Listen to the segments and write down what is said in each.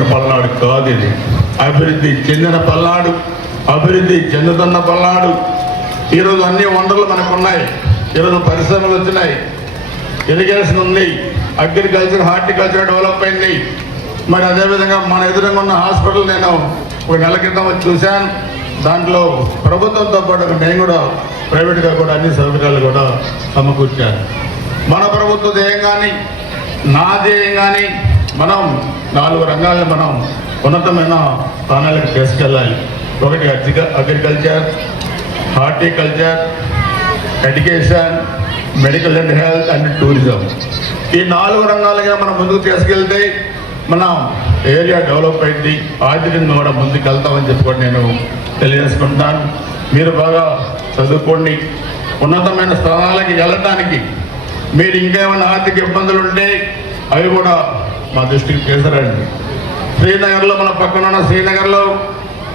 ఉన్నటువంటి పల్నాడు కాదు ఇది. అభివృద్ధి చెందిన పల్నాడు, అభివృద్ధి చెందుతున్న పల్నాడు. ఈరోజు అన్ని వనరులు మనకు ఉన్నాయి. ఈరోజు పరిశ్రమలు వచ్చినాయి, ఇరిగేషన్ ఉంది, అగ్రికల్చర్ హార్టికల్చర్ డెవలప్ అయింది. మరి అదేవిధంగా మన ఎదురుగా ఉన్న హాస్పిటల్ నేను ఒక నెల క్రితం వచ్చి చూశాను. దాంట్లో ప్రభుత్వంతో పాటు నేను కూడా ప్రైవేట్గా కూడా అన్ని సౌకర్యాలు కూడా సమకూర్చాను. మన ప్రభుత్వ ధ్యేయం కానీ నా ధ్యేయం కానీ మనం 4 రంగాలను మనం ఉన్నతమైన స్థానాలకు తీసుకెళ్ళాలి. ఒకటి agriculture, horticulture, education, medical and health and tourism. ఈ 4 రంగాలుగా మనం ముందుకు తీసుకెళ్తే మనం ఏరియా డెవలప్ అయింది, ఆర్థికంగా కూడా ముందుకు వెళ్తామని చెప్పుకొని నేను తెలియజేసుకుంటాను. మీరు బాగా చదువుకోండి. ఉన్నతమైన స్థానాలకి వెళ్ళటానికి మీరు ఇంకేమైనా ఆర్థిక ఇబ్బందులు ఉంటే అవి కూడా మా దృష్టికి తీసుకురండి. శ్రీనగర్లో మన పక్కన ఉన్న శ్రీనగర్లో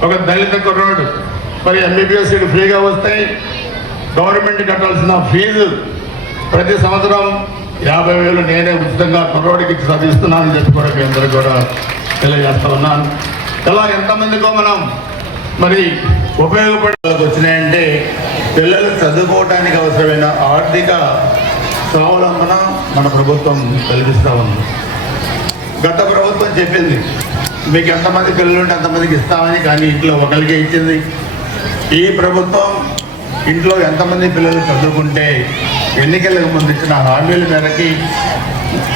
ఒక దళిత కుర్రాడు మరి ఎంబీబీఎస్ సీట్ ఫ్రీగా వస్తాయి. గవర్నమెంట్ కట్టాల్సిన ఫీజు ప్రతి సంవత్సరం 50,000 నేనే ఉచితంగా కుర్రోడికి చదివిస్తున్నానని చెప్పి కూడా మీ అందరూ కూడా తెలియజేస్తా ఉన్నాను. ఇలా ఎంతమందికో మనం మరి ఉపయోగపడేకి వచ్చినాయంటే పిల్లలు చదువుకోవడానికి అవసరమైన ఆర్థిక స్వావలంబన మన ప్రభుత్వం కల్పిస్తూ ఉంది. గత ప్రభుత్వం చెప్పింది మీకు ఎంతమంది పిల్లలు ఉంటే అంతమందికి ఇస్తామని, కానీ ఇంట్లో ఒకరికే ఇచ్చింది. ఈ ప్రభుత్వం ఇంట్లో ఎంతమంది పిల్లలు చదువుకుంటే ఎన్నికలకు ముందు ఇచ్చిన హామీల మేరకి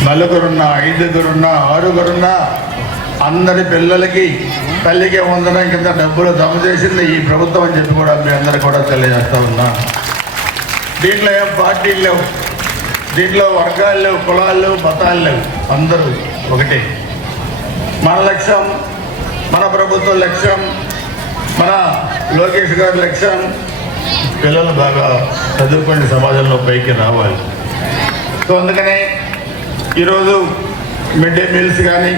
4గురున్నా, 5గురున్నా, 6గురున్నా అందరి పిల్లలకి తల్లికి వందనం కింద డబ్బులు జమ చేసింది ఈ ప్రభుత్వం అని చెప్పి కూడా మీ అందరూ కూడా తెలియజేస్తూ ఉన్నా. దీంట్లో ఏం పార్టీలు లేవు, దీంట్లో వర్గాలు లేవు, కులాలు లేవు, మతాలు లేవు, అందరూ ఒకటే. మన లక్ష్యం, మన ప్రభుత్వ లక్ష్యం, మన లోకేష్ గారి లక్ష్యం పిల్లలు బాగా చదువుకుని సమాజంలో పైకి రావాలి. సో అందుకనే ఈరోజు మిడ్ డే మీల్స్ కానీ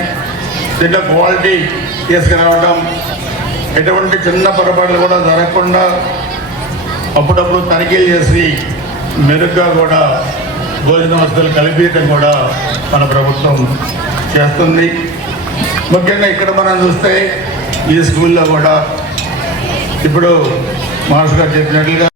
దీంట్లో క్వాలిటీ తీసుకురావడం, ఎటువంటి చిన్న పొరపాట్లు కూడా జరగకుండా అప్పుడప్పుడు తనిఖీలు చేసి మెరుగ్గా కూడా భోజన వసతులు కల్పించడం కూడా మన ప్రభుత్వం చేస్తుంది. ముఖ్యంగా ఇక్కడ మనం చూస్తే ఈ స్కూల్లో కూడా ఇప్పుడు మాస్టర్ గారు చెప్పినట్లుగా